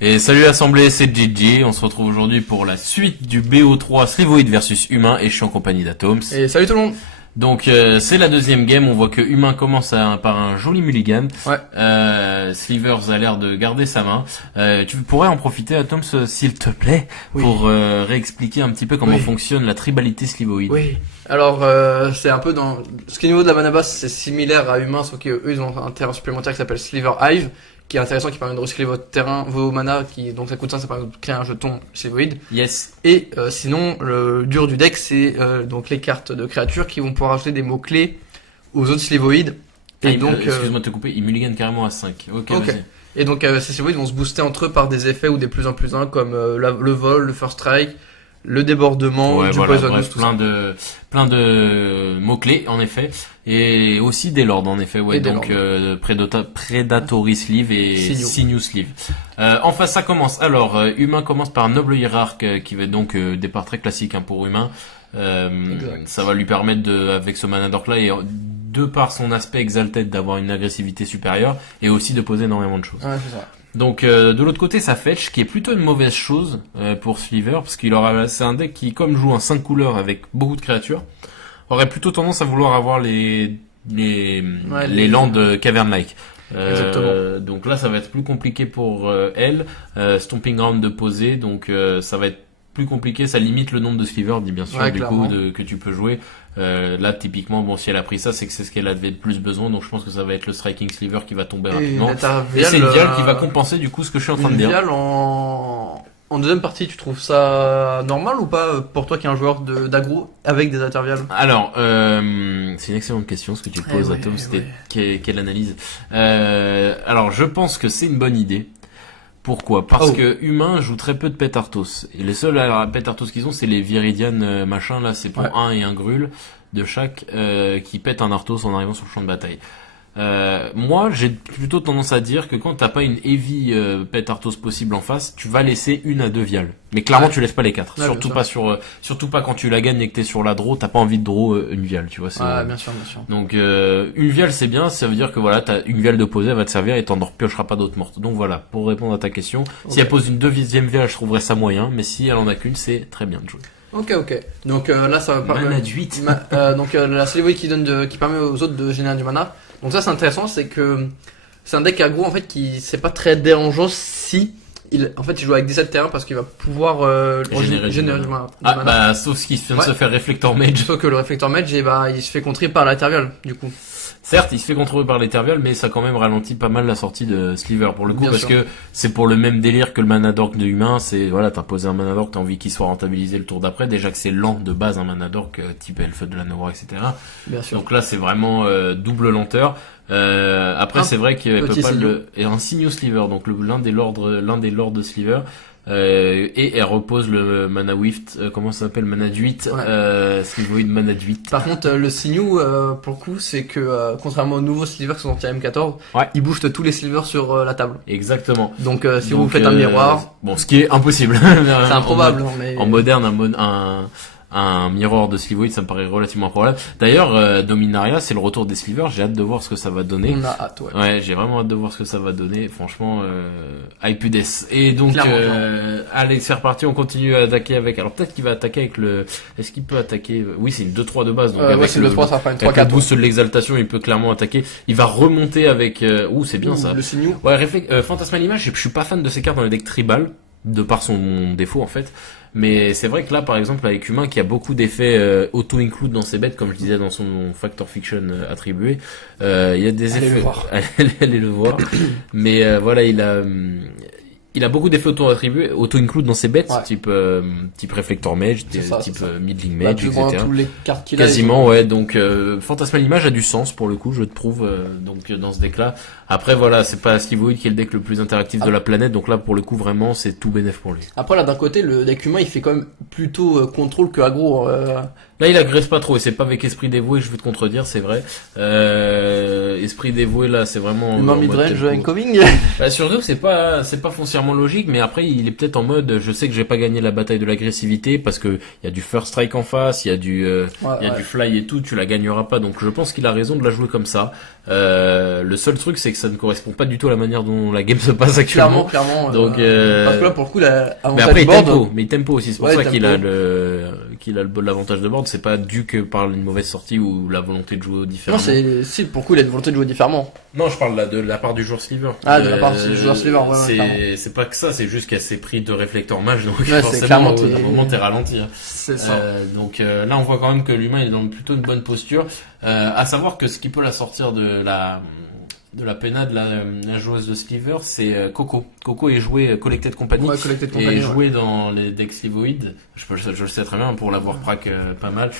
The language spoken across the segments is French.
Et salut l'assemblée, c'est Gigi. On se retrouve aujourd'hui pour la suite du BO3 Slivoid versus Humain et je suis en compagnie d'Atoms. Et salut tout le monde. Donc c'est la deuxième game, on voit que Humain commence par un joli mulligan. Ouais. Slivers a l'air de garder sa main. Tu pourrais en profiter, Atoms, s'il te plaît, Oui. pour réexpliquer un petit peu comment Oui. fonctionne la tribalité Slivoid. Oui. Alors c'est un peu dans ce qui est au niveau de la mana base, c'est similaire à Humain, sauf qu'eux ils ont un terrain supplémentaire qui s'appelle Sliver Hive, qui est intéressant, qui permet de recycler votre terrain, vos mana, donc ça coûte ça permet de créer un jeton Slivoid. Yes. Et sinon le dur du deck c'est donc les cartes de créatures qui vont pouvoir ajouter des mots clés aux autres Slivoid. Et donc excuse-moi de te couper, il mulligan carrément à 5. Ok. Vas-y. Et donc ces Slivoid vont se booster entre eux par des effets ou des plus en plus 1 comme le vol, le first strike, le débordement, Ouais, du voilà, poison, bref, tout ça. plein de mots-clés, en effet. Et aussi des lords, en effet, ouais. Et des Donc, lords. Predatory Sleeve et Sinew Sleeve. En face, ça commence. Alors, Humain commence par Noble Hiérarque, qui va être donc, départ très classique, hein, pour Humain. Ça va lui permettre avec ce mana dork là, et de par son aspect exalted, d'avoir une agressivité supérieure, et aussi de poser énormément de choses. Ouais, c'est ça. Donc de l'autre côté, ça fetch, qui est plutôt une mauvaise chose pour Sliver, parce c'est un deck qui, comme joue en 5 couleurs avec beaucoup de créatures, aurait plutôt tendance à vouloir avoir les lands Cavern-like. Exactement. Donc là, ça va être plus compliqué pour elle. Stomping Ground de poser, donc ça va être plus compliqué, ça limite le nombre de Sliver, bien sûr, Ouais, du clairement. coup, que tu peux jouer. Là, typiquement, bon, si elle a pris ça, c'est que c'est ce qu'elle avait le plus besoin, donc je pense que ça va être le Striking Sliver qui va tomber rapidement. Et c'est une viale qui va compenser, du coup, ce que je suis en train de Une dire. viale en deuxième partie, tu trouves ça normal ou pas pour toi qui es un joueur d'aggro avec des interviales? Alors, c'est une excellente question ce que tu poses, Atom. Quelle analyse. Alors, je pense que c'est une bonne idée. Pourquoi? Parce que Humain joue très peu de Pétartos. Et les seuls Pétartos qu'ils ont, c'est les Viridian machin, là, c'est pour un et un Grul de chaque, qui pètent un Arthos en arrivant sur le champ de bataille. Moi, j'ai plutôt tendance à dire que quand t'as pas une heavy pet Arthos possible en face, tu vas laisser 1 à 2 viales. Mais clairement, tu laisses pas les 4. Ouais, Surtout pas quand tu la gagnes et que t'es sur la draw, t'as pas envie de draw une viale, tu vois. Bien sûr, bien sûr. Donc une viale c'est bien, ça veut dire que voilà, t'as une viale de poser, elle va te servir et t'en repiocheras pas d'autres mortes. Donc voilà, pour répondre à ta question, si elle pose une deuxième viale, je trouverais ça moyen, mais si elle en a qu'une, c'est très bien de jouer. Ok. Donc là, ça va pas. Mana de 8. Donc la Slivoid qui permet aux autres de générer du mana. Donc ça, c'est intéressant, c'est que c'est un deck aggro en fait qui c'est pas très dérangeant si il joue avec 17 terrains parce qu'il va pouvoir générer du mana. Bah sauf ce qui vient de se faire Reflector Mage. Sauf que le Reflector Mage, il se fait contrer par l'intervial du coup. Certes, il se fait contrôler par l'Etervial, mais ça quand même ralentit pas mal la sortie de Sliver pour le coup, parce que c'est pour le même délire que le mana dork de Humain. C'est voilà, t'as posé un mana dork, t'as envie qu'il soit rentabilisé le tour d'après. Déjà que c'est lent de base un mana dork type Elfe de la Nova, etc. Bien sûr. Donc là, c'est vraiment double lenteur. Après, c'est vrai qu'il peut pas et un Sinew Sliver, donc l'un des lords de Sliver. Et elle repose le mana Wift, comment ça s'appelle, mana de 8, Slivoid mana de 8. Par contre, le Sinew, pour le coup, c'est que, contrairement aux nouveaux Slivers qui sont sortis à M14, il booste tous les Slivers sur la table. Exactement. Donc, si vous faites un miroir. Bon, ce qui est impossible. C'est improbable, mais. En moderne, un mirror de Slivoid, ça me paraît relativement improbable. D'ailleurs, Dominaria, c'est le retour des Slivers. J'ai hâte de voir ce que ça va donner. On a hâte, ouais. J'ai vraiment hâte de voir ce que ça va donner. Franchement, Hypudes. Et donc, allez, c'est reparti. On continue à attaquer avec. Alors peut-être qu'il va attaquer avec le. Est-ce qu'il peut attaquer? Oui, c'est une 2-3 de base. Donc avec c'est le 3, ça fera une 3-4. Avec le boost de l'exaltation, il peut clairement attaquer. Il va remonter avec. C'est bien ça. Le Sinew. Ouais, Fantasmal Image. Je suis pas fan de ces cartes dans les decks tribal, de par son défaut en fait. Mais c'est vrai que là, par exemple, avec Humain, qui a beaucoup d'effets auto-include dans ses bêtes, comme je disais dans son Factor Fiction attribué, il y a des effets. Allez le voir. Mais voilà, il a beaucoup d'effets auto-include dans ses bêtes, type Reflector Mage, type Middling Mage, etc. Tous les cartes qu'il Quasiment, ouais. Donc, Fantasmal Image a du sens pour le coup, je trouve. Donc, dans ce deck-là. Après, voilà, c'est pas Slivoid qui est le deck le plus interactif de la planète. Donc là, pour le coup, vraiment, c'est tout bénef pour lui. Après, là, d'un côté, le deck humain, il fait quand même plutôt contrôle que aggro. Là, il agresse pas trop et c'est pas avec esprit dévoué, je vais te contredire, c'est vrai. Esprit dévoué, là, c'est vraiment... Humain midrange incoming. Bah, surtout, c'est pas foncièrement logique, mais après, il est peut-être en mode, je sais que j'ai pas gagné la bataille de l'agressivité parce que il y a du first strike en face, il y a du fly et tout, tu la gagneras pas. Donc, je pense qu'il a raison de la jouer comme ça. Le seul truc, c'est que ça ne correspond pas du tout à la manière dont la game se passe actuellement. Clairement. Donc, parce que là, pour le coup, mais après, board, il tempo aussi. C'est pour ça qu'il a l'avantage de board. C'est pas dû que par une mauvaise sortie ou la volonté de jouer différemment. Non, si, pour le coup, il a une volonté de jouer différemment. Non, je parle là de la part du joueur sliver. Ah, de la part du joueur sliver, ouais. C'est pas que ça, c'est juste qu'elle s'est pris de réflecteurs mage, donc ouais, forcément, au moment, t'es ralenti. Hein. C'est ça. Donc là, on voit quand même que l'humain est dans plutôt une bonne posture. À savoir que ce qui peut la sortir de la pena de la joueuse de sliver, c'est Coco. Coco est joué Collected Company. Ouais, Collected Company. Et joué dans les decks slivoïdes. Je le sais très bien pour l'avoir prac pas mal.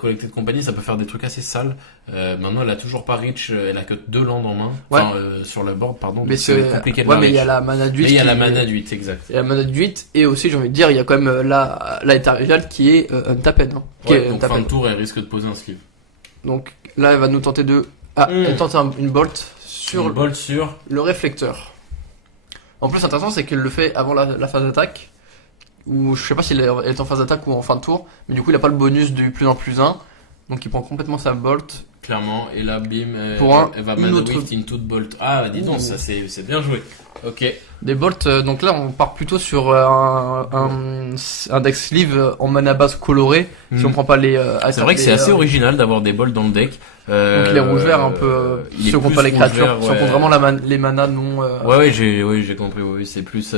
Collected Company, ça peut faire des trucs assez sales. Maintenant, elle a toujours pas reach, elle a que 2 landes en main. Ouais. Enfin, sur le board, pardon. Mais c'est compliqué de la reach. Mais il y a la mana de 8. Et il y a la mana de 8, exact. Il y a la mana de 8, et aussi, j'ai envie de dire, il y a quand même la Ethereal qui est untapped. Hein, ouais, donc fin de tour, elle risque de poser un sleeve. Donc là, elle va nous tenter de... elle tente une bolt sur le réflecteur. En plus, intéressant, c'est qu'elle le fait avant la phase d'attaque. Ou je sais pas s'il est en phase d'attaque ou en fin de tour, mais du coup il a pas le bonus du plus 1 plus 1, donc il prend complètement sa bolt. Clairement, et là bim, elle va mana autre... Wift into bolt. Ah dis donc, ça c'est bien joué. Ok. Des bolts, donc là on part plutôt sur un deck sleeve en mana base coloré, si on prend pas les... c'est vrai que c'est assez original d'avoir des bolts dans le deck. Donc les rouge-vert un peu, si on compte pas les créatures, si on compte vraiment les manas non... Ouais, j'ai compris, oui, c'est plus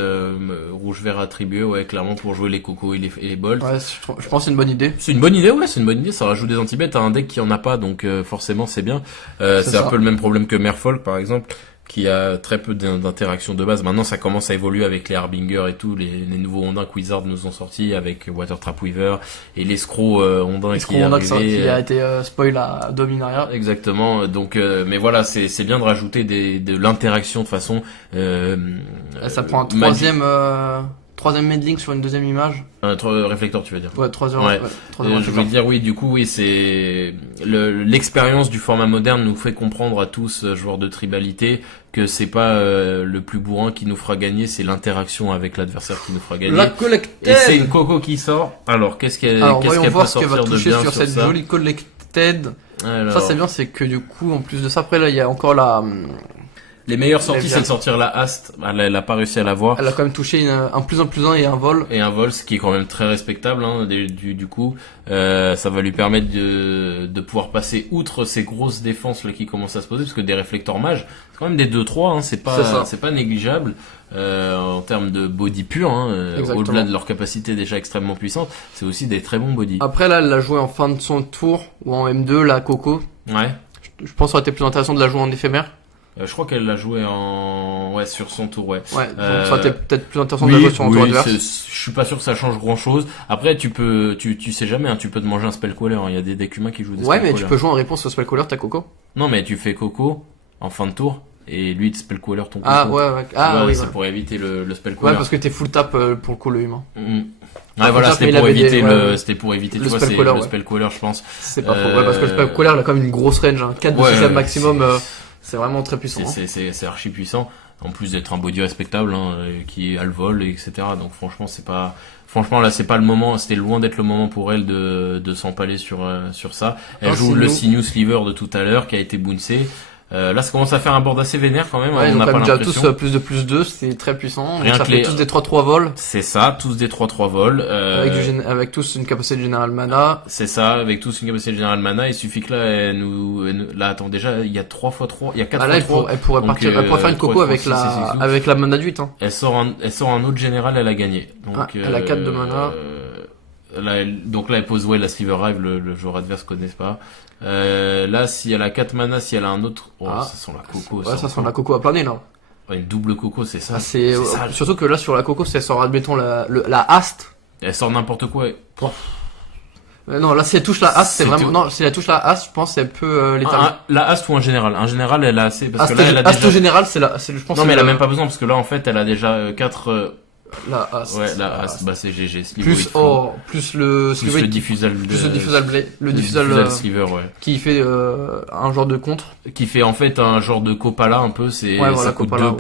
rouge-vert attribué, ouais, clairement pour jouer les cocos et les bolts. Ouais, je pense que c'est une bonne idée. C'est une bonne idée, ouais, c'est une bonne idée, ça rajoute des anti-bêtes à un deck qui en a pas, donc forcément c'est bien. C'est un peu le même problème que Merfolk par exemple, qui a très peu d'interactions de base. Maintenant, ça commence à évoluer avec les Harbinger et tout, les nouveaux ondins que Wizard nous ont sortis avec Water Trap Weaver et l'escroc ondin qui est arrivé. Qui a été spoil à Dominaria. Exactement. Donc, mais voilà, c'est bien de rajouter de l'interaction de façon. Ça prend un troisième meddling sur une deuxième image. Réflecteur, tu veux dire? Ouais, troisième. Ouais. Je veux dire, oui, du coup, oui, c'est l'expérience du format moderne nous fait comprendre à tous, joueurs de tribalité, que c'est pas le plus bourrin qui nous fera gagner, c'est l'interaction avec l'adversaire qui nous fera gagner. La collected. Et c'est une Coco qui sort. Alors, qu'est-ce qu'elle peut sortir de bien sur cette ça? Jolie collected. Alors... Ça c'est bien, c'est que du coup, en plus de ça, après là, il y a encore les meilleures sorties, c'est de sortir la Hast. Elle a pas réussi à l'avoir. Elle a quand même touché un plus 1 plus 1 et un vol. Et un vol, ce qui est quand même très respectable, hein, du coup. Ça va lui permettre de pouvoir passer outre ces grosses défenses là qui commencent à se poser, parce que des réflecteurs mages, c'est quand même des 2-3, hein, c'est pas négligeable. En termes de body pur, hein, au-delà de leur capacité déjà extrêmement puissante, c'est aussi des très bons body. Après là, elle l'a joué en fin de son tour, ou en M2, la Coco. Ouais. Je pense que ça aurait été plus intéressant de la jouer en éphémère. Je crois qu'elle l'a joué sur son tour, ouais. Ouais, donc ça aurait été peut-être plus intéressant de la jouer sur un tour adverse. Je suis pas sûr que ça change grand chose. Après, tu sais jamais, hein, tu peux te manger un spellcaller, hein. Il y a des decks humains qui jouent des spellcallers. Ouais, mais tu peux jouer en réponse au spellcaller ta Coco. Non, mais tu fais Coco en fin de tour. Et lui, spellcaller ton Coco. Ah, ouais. Ah, oui. C'est pour éviter le spellcaller. Ouais, parce que t'es full tap pour le coup, le humain. Ouais, voilà, c'était pour éviter, tu vois, c'est le spellcaller, je pense. C'est pas faux. Ouais, parce que le spellcaller, il a quand même une grosse range, hein. 4 de système maximum. C'est vraiment très puissant. C'est archi puissant. En plus d'être un body respectable, hein, qui a le vol, etc. Donc franchement, là, c'est pas le moment. C'était loin d'être le moment pour elle de s'empaler sur ça. Elle joue le Sinew Sliver de tout à l'heure, qui a été bouncé. Là, ça commence à faire un board assez vénère quand même. Ouais, on a pas déjà tous plus de plus 2, c'est très puissant. Rien ça fait tous des 3-3 vols. C'est ça, tous des 3-3 vols. Avec tous une capacité de général mana. C'est ça, avec tous une capacité de général mana. Il suffit que là, là, attends, déjà, il y a 3x3, il y a 4x3. Là, elle pourrait faire une Coco avec la mana de 8, hein. Elle sort un autre général, elle a gagné. Donc, elle a 4 de mana. Donc là, elle pose la Sliver Rive, le joueur adverse connaît pas. Là, si elle a 4 mana, si elle a un autre, ça sent la Coco. Ouais, ça sent la Coco à planer, là. Ouais, une double Coco, c'est ça. Surtout que là, sur la Coco, si elle sort, admettons, la Hast. Elle sort n'importe quoi. Non, là, si elle touche la Hast, c'est vraiment, non, si elle touche la Hast, je pense qu'elle peut, la Hast ou un général. Un général, elle a assez, parce que là, elle a Hast au général, je pense. Non, mais elle a même pas besoin, parce que là, en fait, elle a déjà 4, La As. Ouais, la As, bah c'est GG. Plus le plus le diffusal le diffusal sliver, ouais. qui fait un genre de contre. Qui fait en fait un genre de Copala un peu, c'est ouais, voilà, ça coûte Copala, 2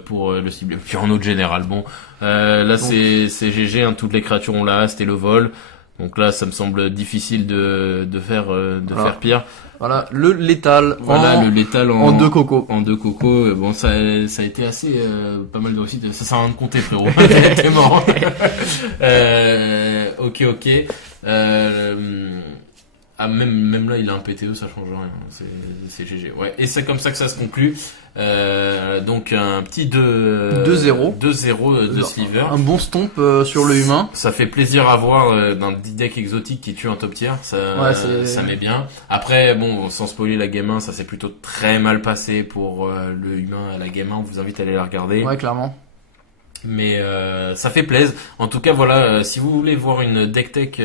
pour le cibler. Puis en autre général, bon. Là donc, c'est GG, hein, toutes les créatures ont la As et le vol. Donc là, ça me semble difficile de faire pire. Voilà, le létal. Voilà, le létal en 2 cocos. En 2 cocos. Bon, ça a été assez, pas mal de réussite. Ça sert à rien de compter, frérot. T'es mort. Ok. Même là, il a un PTE, ça change rien. C'est GG. Ouais. Et c'est comme ça que ça se conclut. Donc un petit 2-0 de Sliver. Un bon stomp sur le humain. Ça fait plaisir à voir d'un deck exotique qui tue un top tier. Ça met bien. Après, bon, sans spoiler la game 1, ça s'est plutôt très mal passé pour le humain à la game 1. On vous invite à aller la regarder. Ouais, clairement. Mais ça fait plaisir. En tout cas, voilà, si vous voulez voir une deck tech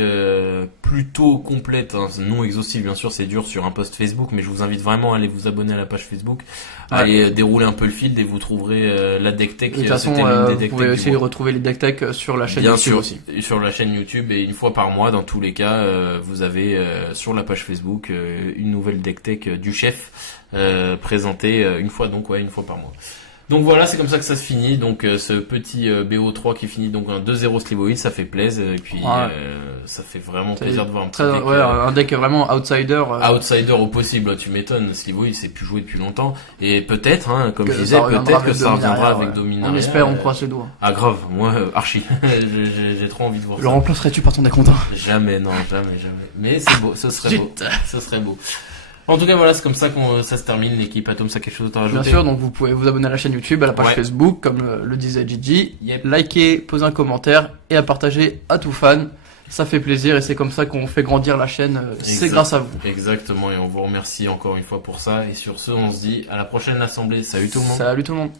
plutôt complète, hein, non exhaustive bien sûr, c'est dur sur un post Facebook, mais je vous invite vraiment à aller vous abonner à la page Facebook, aller dérouler un peu le field et vous trouverez la deck tech. De toute façon, vous pouvez aussi retrouver les deck tech sur la chaîne bien YouTube sûr, aussi. Sur la chaîne YouTube, et une fois par mois, dans tous les cas, vous avez sur la page Facebook une nouvelle deck tech du chef présentée une fois par mois. Donc voilà, c'est comme ça que ça se finit. Donc ce petit BO3 qui finit donc un 2-0 Slivoid, ça fait plaisir. Et puis ça fait vraiment plaisir de voir un petit deck. Ouais, un deck vraiment outsider. Outsider au possible, tu m'étonnes. Slivoid, c'est plus joué depuis longtemps. Et peut-être, hein, comme je disais, peut-être que ça reviendra avec Dominaria. On espère, on croise les doigts. Ah grave, moi archi. J'ai trop envie de voir ça. Le remplacerais-tu par ton deck content? Jamais, non, jamais. Mais c'est beau, ce serait beau. Ce serait beau. En tout cas, voilà, c'est comme ça que ça se termine. L'équipe Atom, ça a quelque chose à rajouter? Bien sûr, donc vous pouvez vous abonner à la chaîne YouTube, à la page Facebook, comme le disait Gigi. Liker, poser un commentaire et à partager à tout fan. Ça fait plaisir et c'est comme ça qu'on fait grandir la chaîne. C'est grâce à vous. Exactement, et on vous remercie encore une fois pour ça. Et sur ce, on se dit à la prochaine assemblée. Salut tout le monde. Salut tout le monde.